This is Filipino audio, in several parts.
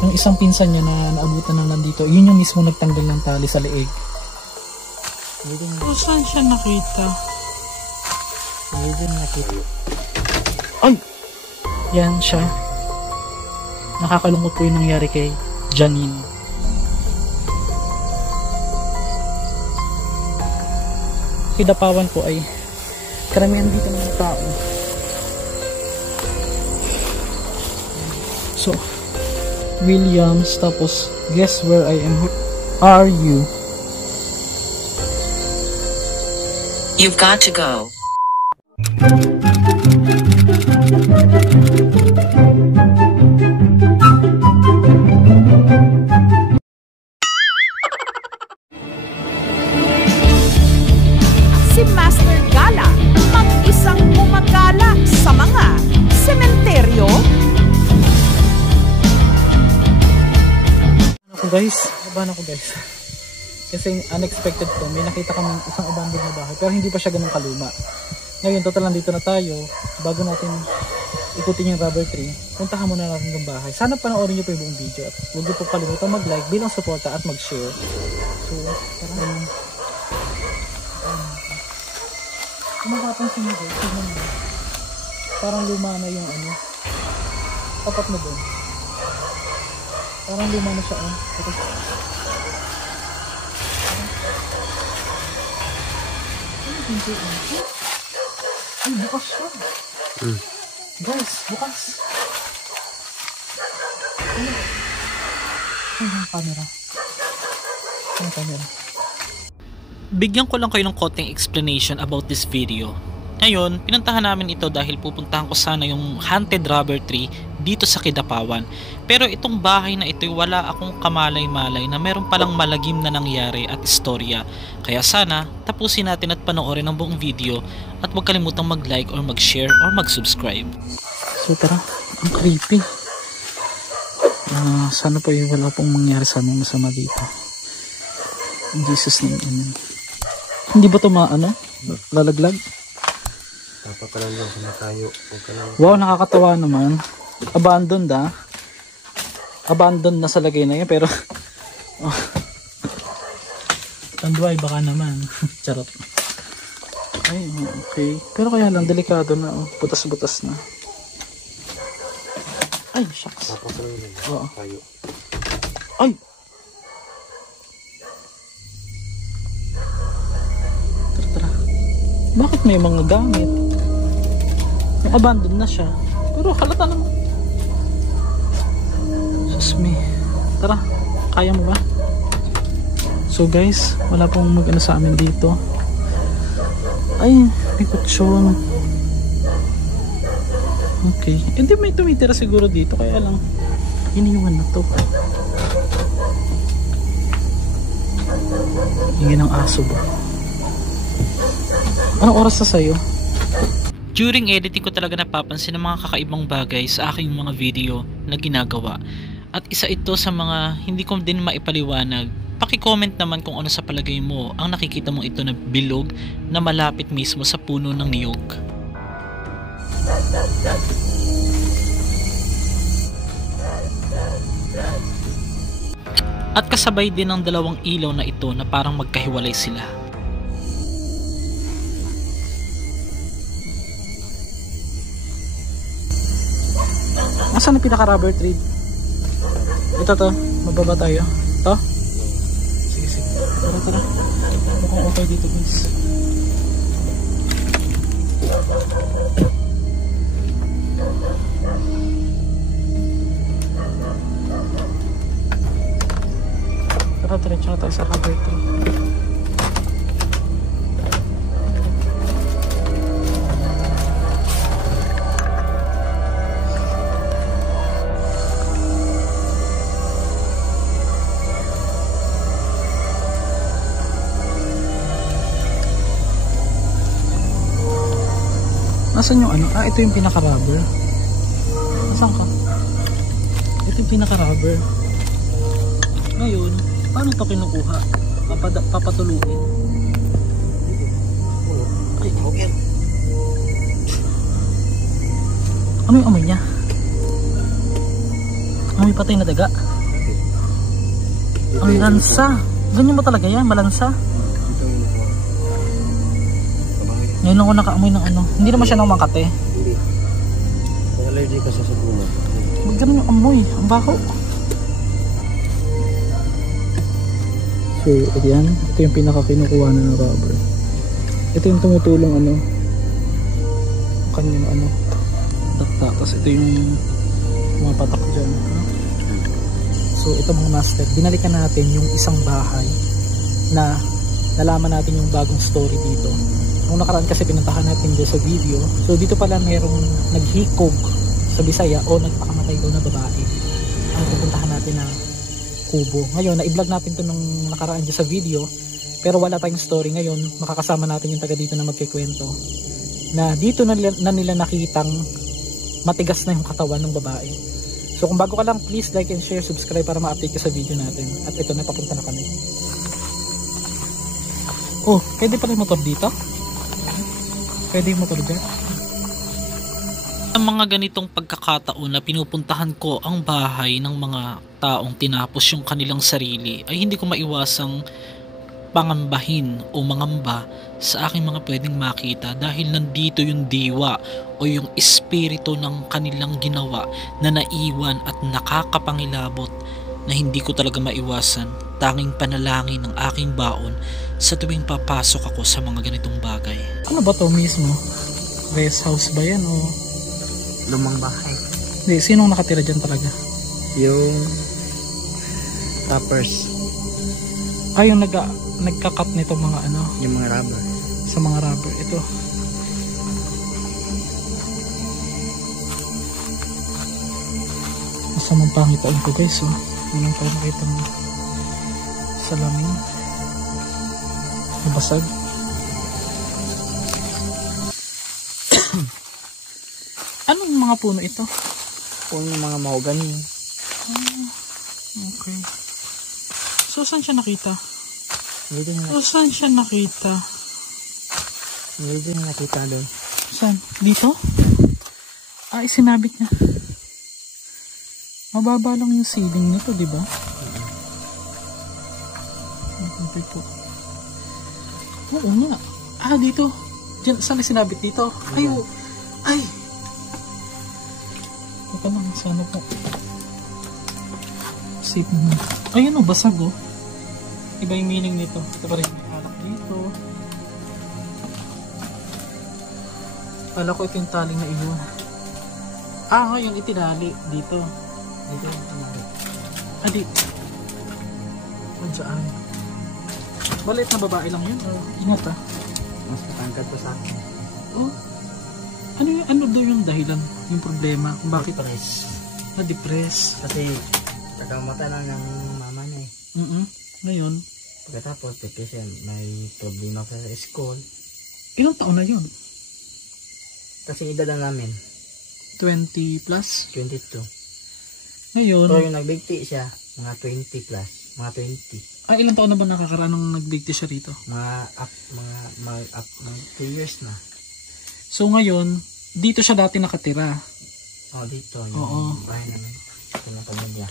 yung isang pinsan niya na naabutan na nandito, yun yung mismo nagtanggal ng tali sa leeg. O, saan siya nakita? Ay! Yan siya. Nakakalungkot po yung nangyari kay Janine. Kidapawan po ay karamihan dito ng mga tao. So, Williams, tapos guess where I am? Are you? You've got to go. Si Master Gala, mag-isang gumagala sa mga sementeryo. Nabahan ako guys. Kasi unexpected to, may nakita kami isang abandoned na bahay, pero hindi pa siya ganun kaluma. Ngayon, total nandito na tayo. Bago natin ikutin yung rubber tree, puntahan muna natin yung bahay. Sana panoorin nyo po yung buong video at huwag nyo po kalimutan mag-like bilang suporta at mag-share. So, parang kung makapansin nyo guys, parang luma na yung ano, tapat na doon. Parang luma na siya, Ay, bukas siya. Guys, bukas. Ay, yung camera. Yung camera. Bigyan ko lang kayo ng konting explanation about this video. Ngayon, pinuntahan namin ito dahil pupuntahan ko sana yung haunted rubber tree dito sa Kidapawan. Pero itong bahay na ito, wala akong kamalay-malay na meron palang malagim na nangyari at istorya. Kaya sana, tapusin natin at panoorin ang buong video at huwag kalimutang mag-like or mag-share or mag-subscribe. So tara, ang creepy. Sana po yung wala pong mangyari sa aming masama dito. In Jesus name, amen. Hindi ba ito lalaglag? Dapat ka lang sa tayo. Wow, nakakatawa naman. Abandoned Abandoned na sa lagay na yun, pero tanduay baka naman. Charot. Ay, okay. Pero kaya lang, delikado na. Butas-butas na. Ay, shucks. Oo. Ay! Tara. Bakit may mga gamit? Yung abandoned na siya. Pero halata naman. Sus me. Tara, kaya mo ba? So guys, wala pong mag-ano sa amin dito. Ay, may kutsyon. Okay. Hindi may tumitira siguro dito. Kaya lang, iniwan na to. Hingin ng aso ba? Anong oras na sa'yo? During editing ko talaga napapansin ang mga kakaibang bagay sa aking mga video na ginagawa. At isa ito sa mga hindi ko din maipaliwanag. Paki-comment naman kung ano sa palagay mo ang nakikita mo ito na bilog na malapit mismo sa puno ng niyog. At kasabay din ang dalawang ilaw na ito na parang magkahiwalay sila. Nasaan ang pinaka-rubber tree? Ito to, mababa tayo. Ito? Sige. Tara. Mukhang okay dito guys. Tara, diretso na tayo sa rubber tree. Nasaan yung ano? Ito yung pinaka-rubber. Nasaan ka? Ito yung pinaka-rubber. Ngayon, paano ito kinukuha? Papatuluin. Ay, okay. Ano yung amoy niya? May patay na daga. Ang lansa. Ganyan mo talaga yan, malansa. Ito yung nakuha. Babae. Ngayon lang ako nakaamoy ng ano. Hindi naman siya nang makate. Hindi. Kung allergy ka sa sabuna. Huwag ganun yung amoy. Ang baho. So, yan. Ito yung pinaka-kinukuha na ng rubber. Ito yung tumutulong ano. Kanyang ano. Takta. Tapos ito yung mga patak dyan. Ano? So, ito mga master. Binalikan natin yung isang bahay na nalaman natin yung bagong story dito. Nung nakaraan kasi pinuntahan natin dito sa video. So, dito pala mayroong naghikog sa Bisaya o nagpakamatay daw na babae. Ang pupuntahan natin na kubo. Ngayon, na-vlog natin to nung nakaraan dito sa video. Pero wala tayong story ngayon. Makakasama natin yung taga dito na magkikwento. Na dito na nila nakitang matigas na yung katawan ng babae. So kung bago ka lang, please like and share, subscribe para ma-update ka sa video natin. At ito na, papunta na kami. Oh, pwede pala yung motor dito? Pwede yung motor dyan? Sa mga ganitong pagkakataon na pinupuntahan ko ang bahay ng mga taong tinapos yung kanilang sarili, ay hindi ko maiwasang pangambahin o mangamba sa aking mga pwedeng makita dahil nandito yung diwa o yung espiritu ng kanilang ginawa na naiwan at nakakapangilabot na hindi ko talaga maiwasan. Tanging panalangin ng aking baon sa tuwing papasok ako sa mga ganitong bagay. Ano ba to mismo? Rest house ba yan o? Lumang bahay. Hindi, sinong nakatira dyan talaga? Yung toppers. Yung nagkakat nito mga ano? Yung mga rubber. Sa mga rubber. Ito. Masamang pangitaan ko guys. Oh. Ngayon tayo nakita ng salamin. Nabasag. Anong mga puno ito? Kung yung mga mahogany. Okay. So saan siya nakita? Hindi na So saan siya nakita? nakita doon. Saan? Dito? Isinabit niya. Mababa lang yung ceiling nito, di ba? Okay po. Oo nga. Dito. Diyan, saan sinabit dito? Ay! Teka lang, sana po. Safe naman. Ayun o, basag o. Iba yung meaning nito. Ito pa rin may alak dito. Kala ko ito yung taling na iyon. Ngayon itinali dito. Dito yung tinali. Dito. Diyan. Balit na babae lang yun. Ingat ah. Mas matangkad pa sa akin. Oh. Ano daw yung dahilan? Yung problema? Kung bakit na-depress? Kasi nagkamata lang ng mama niya eh. Ngayon? Pagkatapos depression, may problema pa sa school. Ilang taon na yun? Kasi edad lang namin. 20 plus? 22. Ngayon? So yung nagbigti siya, mga 20 plus. Mga 20. Ilang taon na ba nakakaraan nung nagbigti siya rito? Mga 2 years na. So ngayon, dito siya dati nakatira. Dito. Yung bahay namin. Yung pamilya.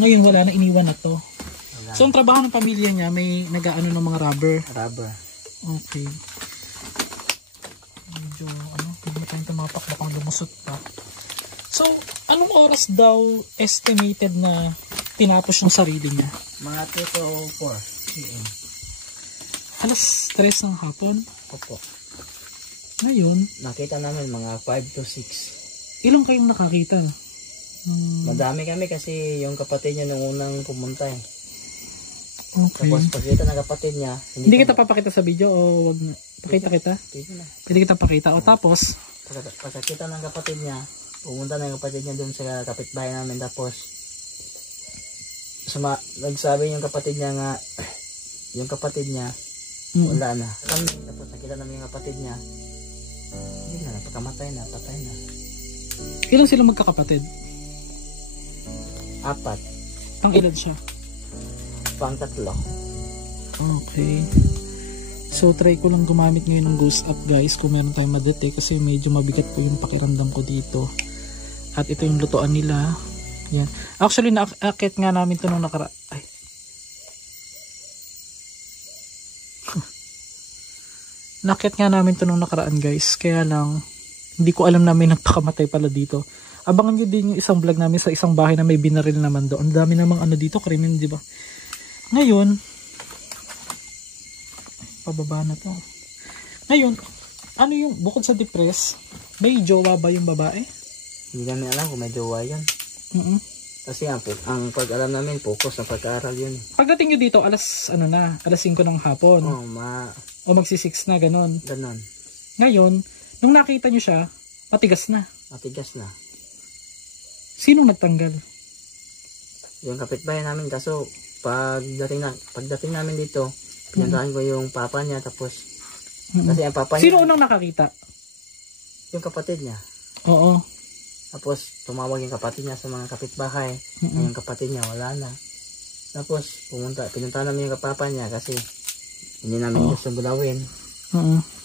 Ngayon wala na, iniwan na to. Wala. So ang trabaho ng pamilya niya, may nag-aano ng mga rubber. Rubber. Okay. Medyo pwede na tayong tumapak, bakang lumusot pa. So, anong oras daw estimated na tinapos yung sarili niya? Mga 2 to 4 p.m. Alas 3 ng hapon. Opo. Ngayon, Nakita namin mga 5 to 6. ilang kayong nakakita? Madami kami kasi yung kapatid niya nung unang pumunta eh. Okay. Tapos pagkita ng kapatid niya, Hindi kita papakita sa video o wag na? Pakita kita? Dito na. Pwede kita pakita. O tapos, Pagkakita ng kapatid niya, pumunta na yung kapatid niya dun sa kapitbahay namin. Tapos nagsabi yung kapatid niya nga, yung kapatid niya wala na. Tapos nakita namin yung kapatid niya, hindi na, pagkamatay na, patay na. ilang silang magkakapatid? 4. Pang ilan siya? Pang 3. Okay. So try ko lang gumamit ngayon ng ghost app guys kung meron tayong madetect kasi medyo mabigat po yung pakiramdam ko dito. At ito yung lutuan nila. Yan. Actually, naakit nga namin ito nung ay. Naakit nga namin ito nung nakaraan guys. Kaya lang, hindi ko alam na may nagpakamatay pala dito. Abangan nyo din yung isang vlog namin sa isang bahay na may binaril naman doon. Ang dami namang ano dito, krimen, di ba? Ngayon, pababa na to. Ngayon, ano yung, bukod sa depress, may jowa ba yung babae? Hindi namin alam kung may jowa yan. Kasi ang pag-alam namin, focus sa pag-aaral yun. Pagdating nyo dito, alas 5 ng hapon. O magsi-6 na, ganon. Ganon. Ngayon, nung nakita nyo siya, matigas na. Matigas na. Sinong nagtanggal? Yung kapitbahay namin, kaso pagdating namin dito, pinuntahan ko yung papa niya, tapos kasi ang papa niya... Sino unang nakakita? Yung kapatid niya. Oo. Tapos tumawag yung kapatid niya sa mga kapitbahay. Yung kapatid niya wala na. Tapos pinuntahan namin yung papa niya kasi hindi namin gusto gulawin.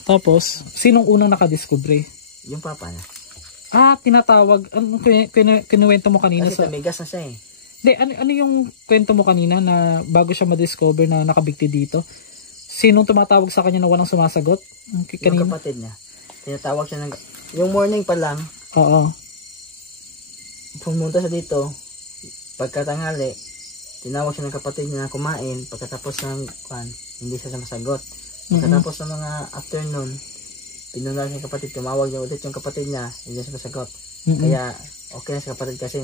Tapos sinong unang nakadiskubre? Yung papa niya. Tinatawag. Anong kinuwento mo kanina? Kasi tumigas na siya eh. De, ano yung kwento mo kanina na bago siya ma-discover na nakabigti dito? Sinong tumatawag sa kanya na walang sumasagot? Yung kapatid niya. Tinatawag siya ng... Yung morning pa lang. Oo. Pumunta siya dito. Pagkatanghali, tinawag siya ng kapatid niya na kumain. Pagkatapos ng hindi siya masagot. Pagkatapos ng mga afternoon, pinunta siya ng kapatid. Tumawag niya ulit yung kapatid niya. Hindi siya masagot. Kaya okay na sa kapatid kasi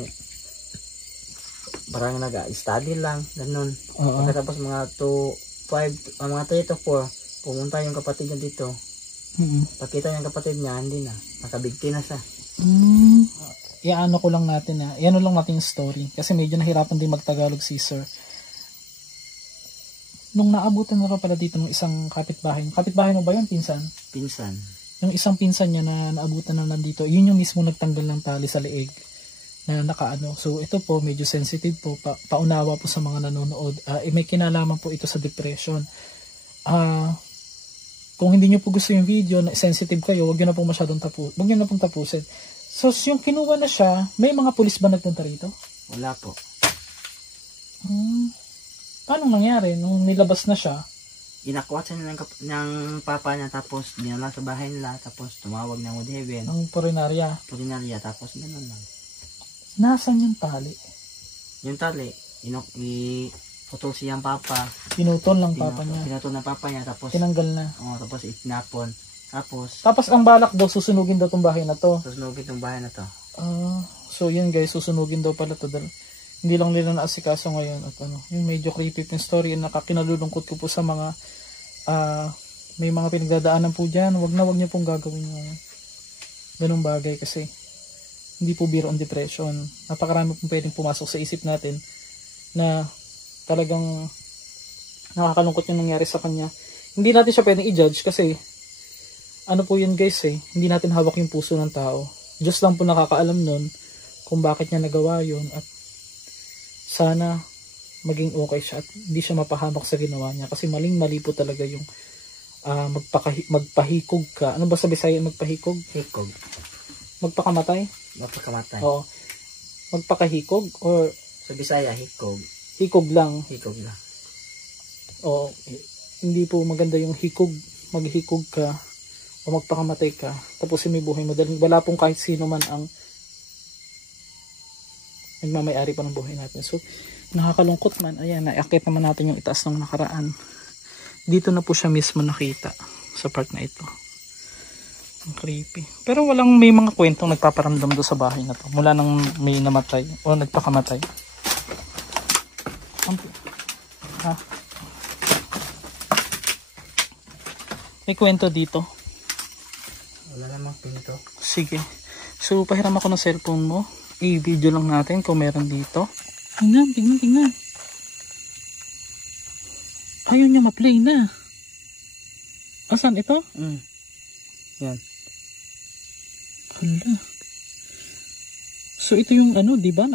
parang nag-study lang. Ganun. Pagkatapos mga 3 to 4, pumunta yung kapatid niya dito. Pakita niya yung kapatid niya, hindi na. Nakabigti na siya. Iano ko lang natin iano lang natin yung story. Kasi medyo nahirapan din magtagalog si Sir. Nung naabutan na pala dito ng isang kapitbahay. Kapitbahay mo ba yun, pinsan? Pinsan. Yung isang pinsan niya na naabutan na nandito, yun yung mismo nagtanggal ng tali sa leeg na nakaano. So ito po, medyo sensitive po. Paunawa po sa mga nanonood. May kinalaman po ito sa depression. Kung hindi nyo po gusto yung video na sensitive kayo, huwag nyo na pong masyadong huwag nyo na pong tapusin. So, yung kinuha na siya, may mga pulis ba nagpunta rito? Wala po. Paano nangyari? Nung nilabas na siya? Inakuha siya ng papa niya, tapos dinala sa bahay nila, tapos tumawag ng Wood Heaven. Ng purinarya? Purinarya, tapos gano'n lang. Nasaan yung tali? Yung tali, putol siyang papa. Pinutol ng papa niya? Pinutol ng papa niya, tapos... Tinanggal na? Oo, tapos itinapon. Tapos ang balak daw, susunugin daw tong bahay na to. Susunugin tong bahay na to. So yun guys, susunugin daw pala to. Hindi lang nila naasikaso ngayon. At yung medyo creepy yung story. Nakakinalulungkot ko po sa mga may mga pinagdadaanan po dyan. Wag nyo pong gagawin yung ganung bagay kasi hindi po biro ang depression. Napakarami pong pwedeng pumasok sa isip natin na talagang nakakalungkot yung nangyari sa kanya. Hindi natin siya pwedeng i-judge kasi ano po yun guys hindi natin hawak yung puso ng tao. Diyos lang po nakakaalam nun kung bakit niya nagawa yun at sana maging okay siya at hindi siya mapahamak sa ginawa niya kasi maling-mali po talaga yung magpahikog ka. Ano ba sa Bisaya magpahikog? Hikog. Magpakamatay? Magpakamatay. Oo. Magpakahikog or sa Bisaya hikog. Hikog lang. Hikog lang. Oo. Hindi po maganda yung hikog. Maghikog ka o magpakamatay ka tapos may buhay mo dahil wala pong kahit sino man ang nagmamayari pa ng buhay natin. So nakakalungkot man. Ayan, naiakit naman natin yung itaas ng nakaraan. Dito na po siya mismo nakita sa part na ito. Ang creepy. Pero walang may mga kwentong nagpaparamdam doon sa bahay na to mula nang may namatay o nagpakamatay. May kwento dito. Wala namang pinto. Sige. So, pahiram ako ng cellphone mo. I-video lang natin kung meron dito. Tingnan. Ayaw niya ma-play na. Asan ito? Yan. Hala. So, ito yung di ba?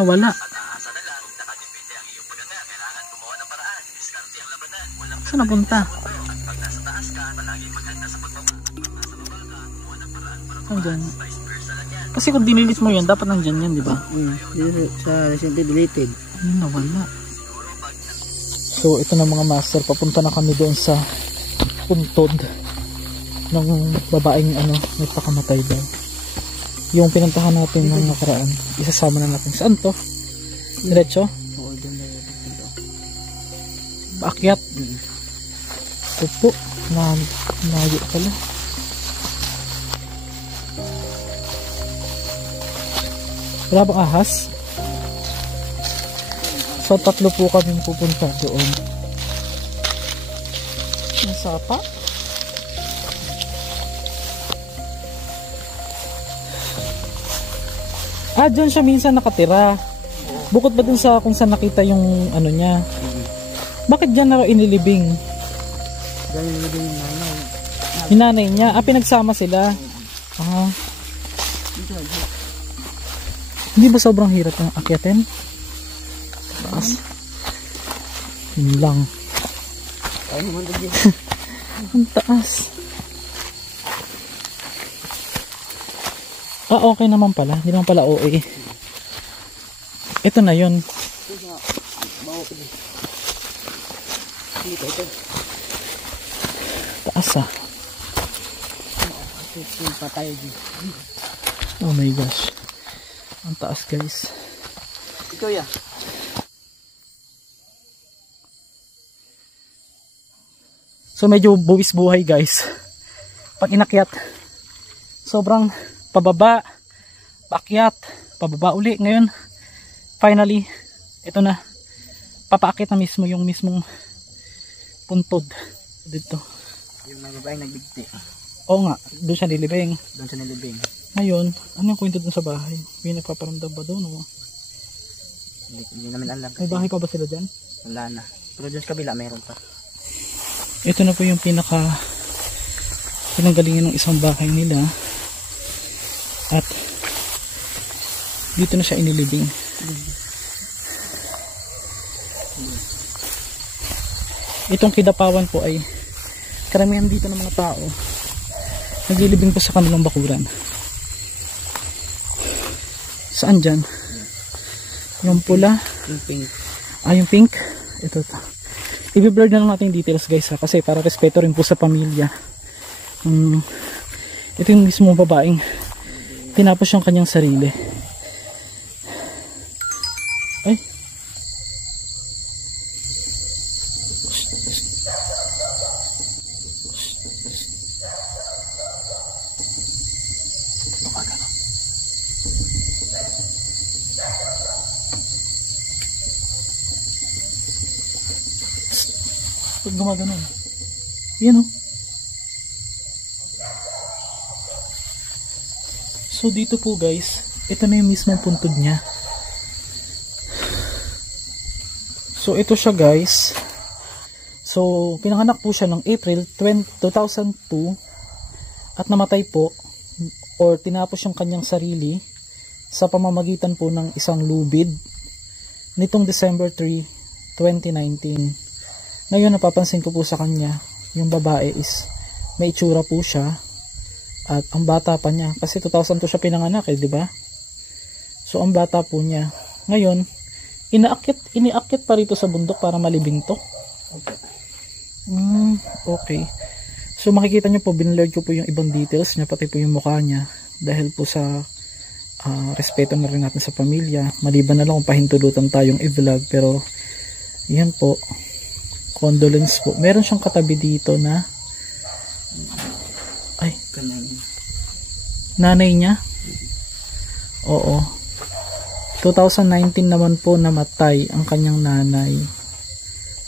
Nawala. Saan napunta? Andyan. Kasi kung dinilis mo yan, dapat nandyan yan, di ba? Dito sa recently deleted. Nawala. So, ito na mga master. Papunta na kami doon sa puntod ng babaeng may pakamatay daw. Yung pinuntahan natin ng nakaraan. Isasama na natin. Saan to? Diretso? Oo, doon na yun. Paakyat? Opo. Layo pala. Wala bang ahas? So, 3 po kami pupunta doon. Ang sapa? Dyan siya minsan nakatira. Bukod ba dun sa kung saan nakita yung niya? Bakit dyan na inilibing? Dahil nilibing yung nanay. Yung nanay niya? Pinagsama sila? Hindi ba sobrang hirap ng akyatin? Taas. Yun lang. Ay naman din. Ang taas. Okay naman pala. Hindi naman pala OA. Ito na yun. Taas Oh my gosh. Ang taas guys. Ikaw ya. So medyo buwis buhay guys. Pag inakyat, sobrang pababa, paakyat, pababa uli. Ngayon, finally, ito na. Papaakit na mismo yung mismong puntod dito. Yung mga babaeng nagbigti. Oo nga, doon siya nilibing. Doon siya nilibing. Ngayon, ano yung kwento doon sa bahay? May nagpaparamdam ba doon? O? Hindi namin alam. May bahay pa ba sila dyan? Wala na. Pero dyan sa kabila, mayroon pa. Ito na po yung pinanggalingan ng isang bahay nila. At dito na siya inilibing. Itong Kidapawan po ay karamihan dito ng mga tao naglilibing po sa kanilang bakuran. Saan dyan? Yung pula? Yung pink. Yung pink? Ito. I-blur na lang natin yung details guys kasi para respeto rin po sa pamilya. Ito yung mismo babaeng tinapos yung kanyang sarili. Ay. Pag gumaganon. Yan o. So dito po guys, ito na yung mismong puntod niya. So ito siya guys. So pinanganak po siya ng April 2002 at namatay po or tinapos yung kanyang sarili sa pamamagitan po ng isang lubid nitong December 3, 2019. Ngayon napapansin ko po sa kanya, yung babae is may itsura po siya. At ang bata pa niya kasi 2002 siya pinanganak di ba? So ang bata po niya. Ngayon, iniakyat pa rito sa bundok para malibing to. Okay. So makikita niyo po binlurred ko po yung ibang details niya pati po yung mukha niya dahil po sa respeto na rin natin sa pamilya. Maliban na lang kung pahintulutan tayong i-vlog pero yan po. Condolence po. Meron siyang katabi dito na nanay niya. Oo. 2019 naman po namatay ang kanyang nanay.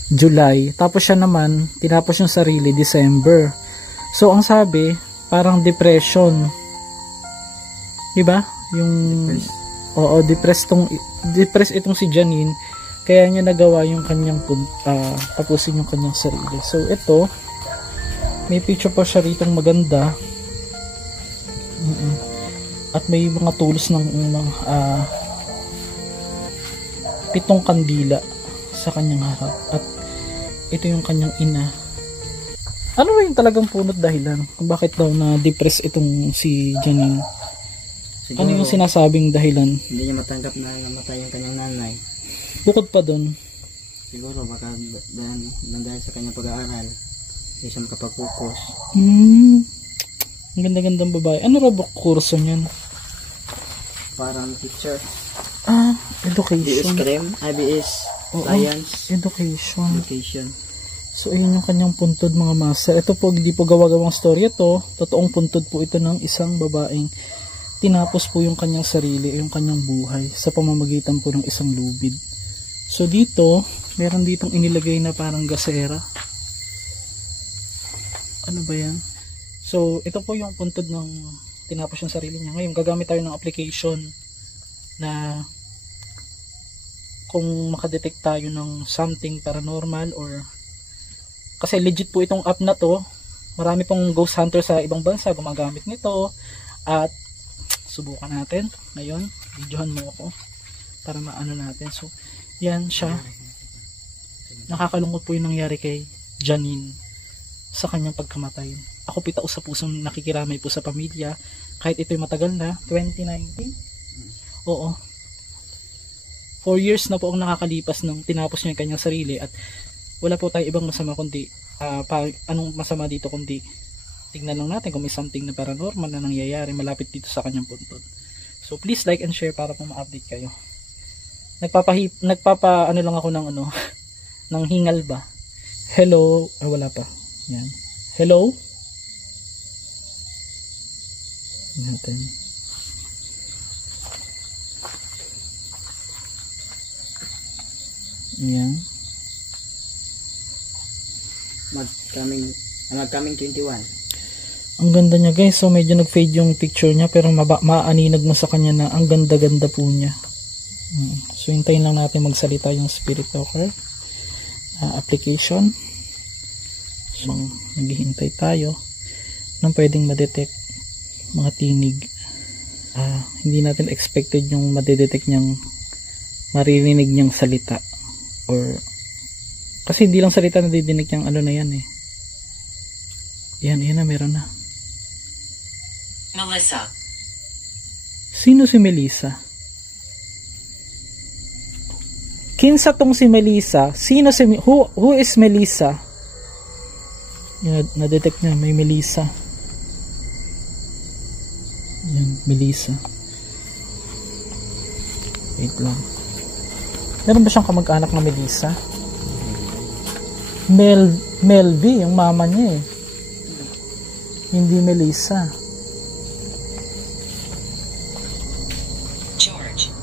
July. Tapos siya naman tinapos yung sarili December. So ang sabi parang depression. Diba? Yung depressed itong si Janine. Kaya niya nagawa yung kanyang tapusin yung kanyang sarili. So ito may picture pa siya rito maganda. At may mga tulos ng 7 kandila sa kanyang harap. At ito yung kanyang ina. Ano ba yung talagang punot dahilan kung bakit daw na-depress itong si Janine? Siguro, Ano yung sinasabing dahilan? hindi niya matanggap na namatay yung kanyang nanay. Bukod pa dun, Siguro baka dahil sa kanyang pag-aaral, hindi siya makapag-focus. Ang ganda-gandang babae. Ano raw ba kurso niyan? Parang teacher. BS Education. Creme, IBS, Oo, Science, Education. Education. So, ayun yung kanyang puntod mga master. Ito po, hindi po gawa-gawang story ito. Totoong puntod po ito ng isang babaeng tinapos po yung kanyang sarili, yung kanyang buhay sa pamamagitan po ng isang lubid. So, dito, meron ditong inilagay na parang gasera. Ano ba yan? So, ito po yung puntod ng tinapos yung sarili niya. Ngayon, gagamit tayo ng application na kung makadetect tayo ng something paranormal or kasi legit po itong app na to. Marami pong ghost hunter sa ibang bansa gumagamit nito at subukan natin. Ngayon, videohan mo ako para maano natin. So, yan siya. Nakakalungkot po yung nangyari kay Janine sa kanyang pagkamatay. Ako pita sa pusong nakikiramay po sa pamilya kahit ito'y matagal na, 2019. Oo. 4 years na po ang nakakalipas nung tinapos niya yung kanyang sarili at wala po tayo ibang masama kundi anong masama dito kundi tignan lang natin kung may something na paranormal na nangyayari malapit dito sa kanyang puntod. So please like and share para po ma-update kayo. Ano lang ako ng ng hingal ba. Hello, wala pa. Yan. Hello. Natin. Yan. Magkaming 21. Ang ganda niya guys. So medyo nag-fade yung picture niya pero maaninag mo sa kanya na ang ganda-ganda po niya. So hintayin lang natin magsalita yung spirit talker application. So naghihintay tayo nang pwedeng ma-detect mga tinig. Hindi natin expected yung ma-detect niyang maririnig niyang salita or kasi hindi lang salita na didinig niyang na yan eh. Yan na, meron na. Melissa. Sino si Melissa? Kinsa tong si Melissa? Sino si who is Melissa? Yan, na-detect niya may Melissa. Yan, Melissa. Wait lang. Meron ba siyang kamag-anak na Melissa? Melvi, yung mama niya eh. Hindi Melissa. George.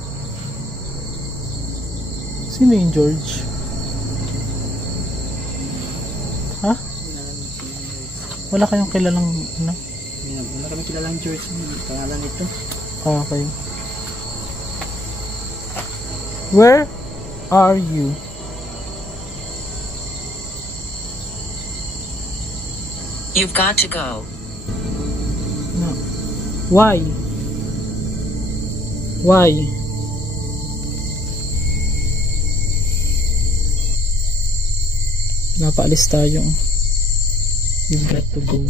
Sino yung George? Ha? Wala kayong kilalang Wala kami kilalang George. Pangalan nito. Okay. Where are you? You've got to go. No. Why? Why? Pinapaalis tayo. You've got to go.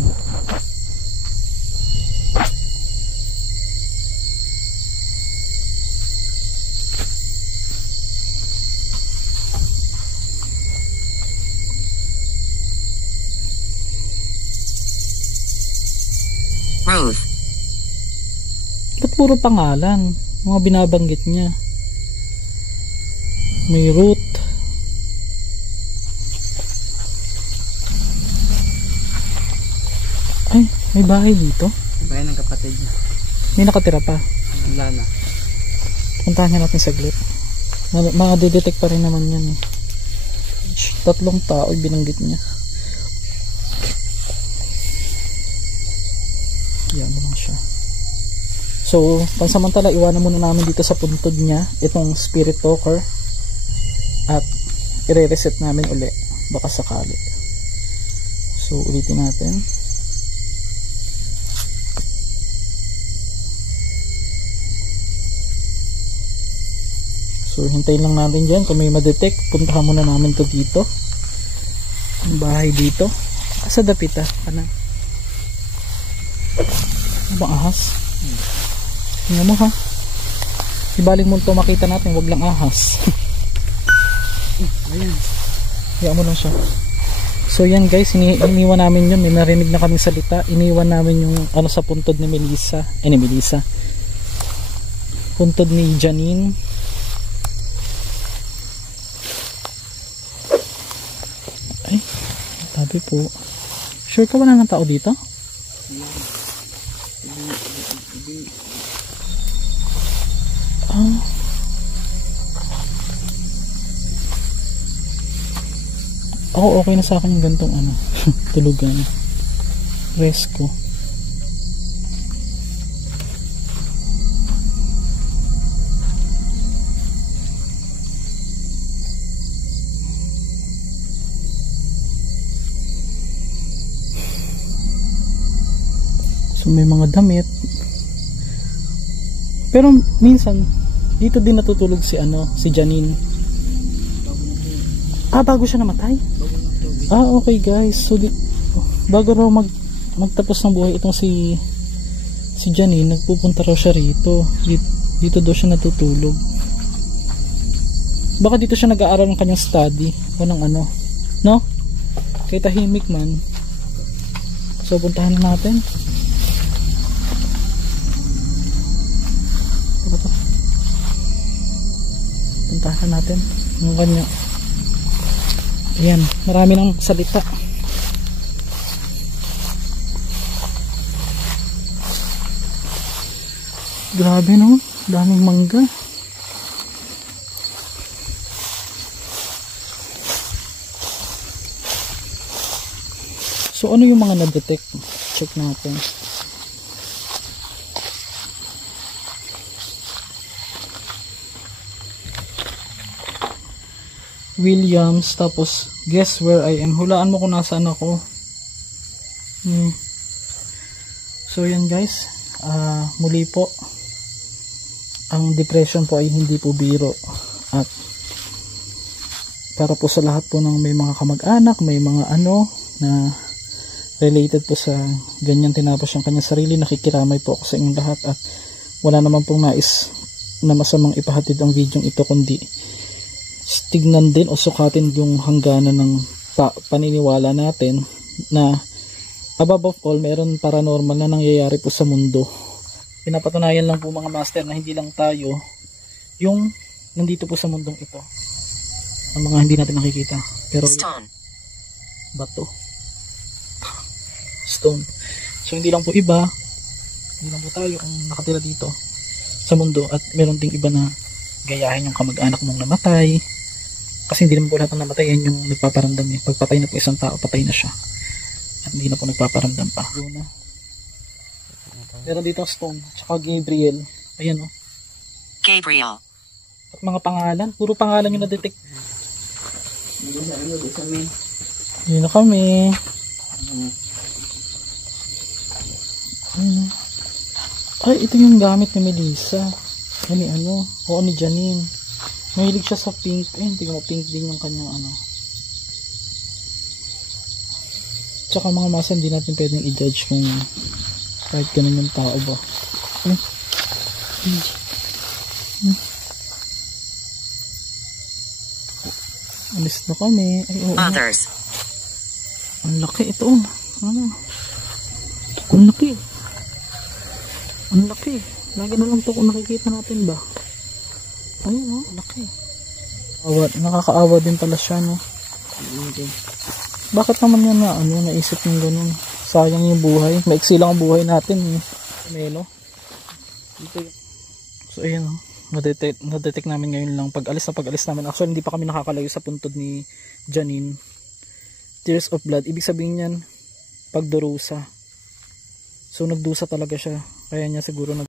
Ruth. Ba't puro pangalan? Mga binabanggit niya. May Ruth. Ay, may bahay dito. Bayan ng kapatid niya. May nakatira pa. Wala na. Puntahan niya natin saglit. Makadedetect pa rin naman yan eh. 3 tao binanggit niya. Yan naman siya. So, pansamantala iwanan muna namin dito sa puntod niya itong spirit talker at i-reset namin uli baka sakali. So, ulitin natin. So, hintayin lang natin dyan. Kung may ma-detect, puntahan muna namin to dito. Ang bahay dito. Sa dapita, ano? Ano bang ahas? Tingnan mo ha. Ibaling mo ito makita natin, wag lang ahas. Ayan. Hayaan mo lang siya. So yan guys, iniwan namin yun. May narinig na kaming salita. Iniwan namin yung ano sa puntod ni Melissa. Ni Melissa. Puntod ni Janine. Ay, tabi po. Sure ka wala ng tao dito? Ah. Ako okay na sa akin yung gantong ano, tulugan. Rest ko. So may mga damit. Pero minsan dito din natutulog si ano, si Janine. Bago siya namatay? Okay guys. So bago raw magtapos ng buhay itong si Janine, nagpupunta raw siya rito. Dito daw siya natutulog. Baka dito siya nag-aaral ng kanyang study o ng ano, no? Kay tahimik man. So puntahan na natin. Puntahan natin yung kanya. Ayan, marami ng salita. Grabe no, daming mangga. So ano yung mga na-detect? Check natin. Williams, tapos guess where I am. Hulaan mo kung nasaan ako. So yan guys, muli po, ang depression po ay hindi po biro. At para po sa lahat po ng may mga kamag-anak, may mga ano na related po sa ganyan tinapos yung kanyang sarili, nakikiramay po ako sa inyong lahat. At wala naman pong nais na masamang ipahatid ang video ito, kundi tignan din o sukatin yung hangganan ng paniniwala natin na above all, meron paranormal na nangyayari po sa mundo. Pinapatunayan lang po mga master na hindi lang tayo yung nandito po sa mundong ito, ang mga hindi natin nakikita, pero Stone. bato, stone. So hindi lang po iba, hindi lang po tayo ang nakatira dito sa mundo, at meron ding iba na gayahin yung kamag-anak mong namatay. Kasi hindi naman po lahat ng namatay yan yung nagpaparamdam niya. Pagpatay na po isang tao, patay na siya. At hindi na po nagpaparamdam pa. Meron dito stone, tsaka Gabriel. Ayan o. Gabriel. At mga pangalan, puro pangalan yung na-detect. Yun na kami. Ay, ito yung gamit ni Melissa. Ani ano? O ni Janine. Mahilig siya sa pink. Eh, hindi ko pink din yung kanyang ano. Tsaka mga masa, hindi natin pwedeng i-judge kung kahit ganun yung tao ba. Alis na kami. Ay, oo. Others. Ang laki ito. Ano? Ang laki. Ang laki. Lagi na lang ito kung nakikita natin ba. Ayun o, laki. Nakakaawa din pala siya, no? Bakit naman yan na ano, naisip yung ganun? Sayang yung buhay. Maiksi lang ang buhay natin, eh. Melo. So ayun o, na-detect namin ngayon lang pag alis namin. Actually hindi pa kami nakakalayo sa puntod ni Janine. Tears of blood, ibig sabihin yan pagdurusa. So nagdusa talaga siya, kaya niya siguro